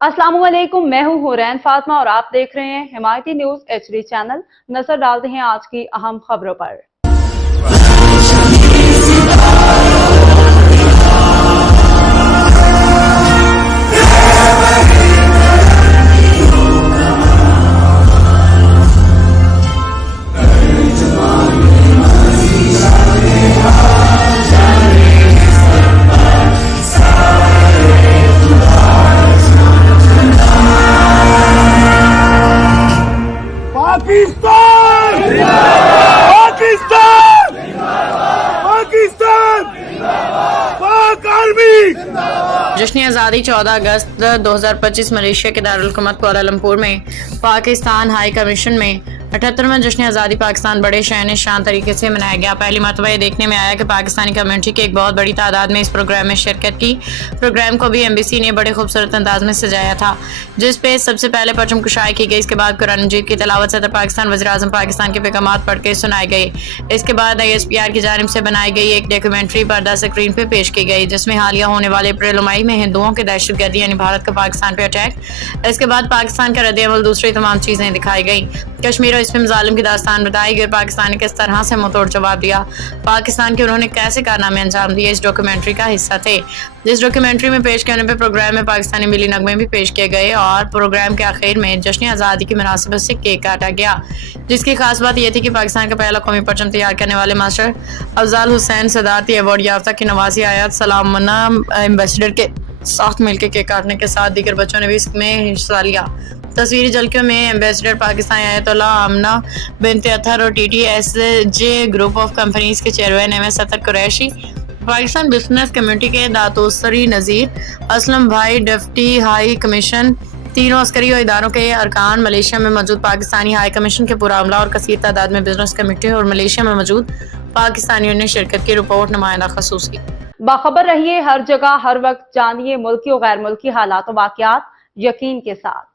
अस्सलाम वालेकुम, मैं हूं हुरैन फातिमा और आप देख रहे हैं हिमायती न्यूज HD चैनल। नजर डालते हैं आज की अहम खबरों पर। पाकिस्तान पाकिस्तान पाकिस्तान पाक आर्मी। जश्न आज़ादी 14 अगस्त 2025 मलेशिया के दारुल हुकूमत कुआलालंपुर में पाकिस्तान हाई कमीशन में 78वां जश्न आज़ादी पाकिस्तान बड़े शहन शान तरीके से मनाया गया। पहली मरतबा ये देखने में आया कि पाकिस्तानी कम्युनिटी की एक बहुत बड़ी तादाद में इस प्रोग्राम में शिरकत की। प्रोग्राम को भी MBC ने बड़े खूबसूरत अंदाज में सजाया था, जिस पे सबसे पहले परचम कुशाई की गई। इसके बाद कुरान मजीद की तिलावत सदर पाकिस्तान वज़ीर-ए-आज़म पाकिस्तान के पैगामात पढ़ के सुनाए गए। इसके बाद ISPR की जानिब से बनाई गई एक डॉक्यूमेंट्री पर्दा स्क्रीन पे पेश की गई, जिसमें हालिया होने वाले अप्रैल और मई में हिंदुओं की दहशतगर्दी यानी भारत का पाकिस्तान पे अटैक, इसके बाद पाकिस्तान का रद्द-ए-अमल, दूसरी तमाम चीज़ें दिखाई गई। कश्मीर और इसमें ज़ालिम की दास्तान बताई गई। पाकिस्तान ने किस तरह से मुंह तोड़ जवाब दिया, पाकिस्तान के उन्होंने कैसे कारनामे अंजाम दिए, इस डॉक्यूमेंट्री का हिस्सा थे। जिस डॉक्यूमेंट्री में पेश करने पर प्रोग्राम में पाकिस्तानी मिली नगमे भी पेश किए गए और प्रोग्राम के आखिर में जश्न आज़ादी की मुनासिबत से केक काटा गया, जिसकी खास बात यह थी कि पाकिस्तान का पहला कौमी परचम तैयार करने वाले मास्टर अफजाल हुसैन सदारती अवार्ड याफ्ता की नवाजी आयत सलाम मन्ना एम्बेसडर के साथ मिलकर केक काटने के साथ दीगर बच्चों ने भी इसमें हिस्सा लिया। तस्वीरी झलकियों में एम्बेसडर पाकिस्तान आयतुल्ला आमना बिनत अतहर और TTSJ ग्रुप ऑफ कंपनीज के चेयरमैन MS अतर कुरैशी, पाकिस्तान बिजनेस कम्युनिटी के दातोसरी नज़ीर, असलम भाई डिप्टी हाई कमीशन, तीनों अस्करी और इदारों के अरकान, मलेशिया में मौजूद पाकिस्तानी हाई कमीशन के पूरा अमला और कसीर तादाद में बिजनेस कम्युनिटी और मलेशिया में मौजूद पाकिस्तानियों ने शिरकत की। रिपोर्ट नुमाइंदा खसूसी। बाखबर रहिए हर जगह हर वक्त, जानिए मुल्की और गैर मुल्की हालात और वाक़यात यकीन के साथ।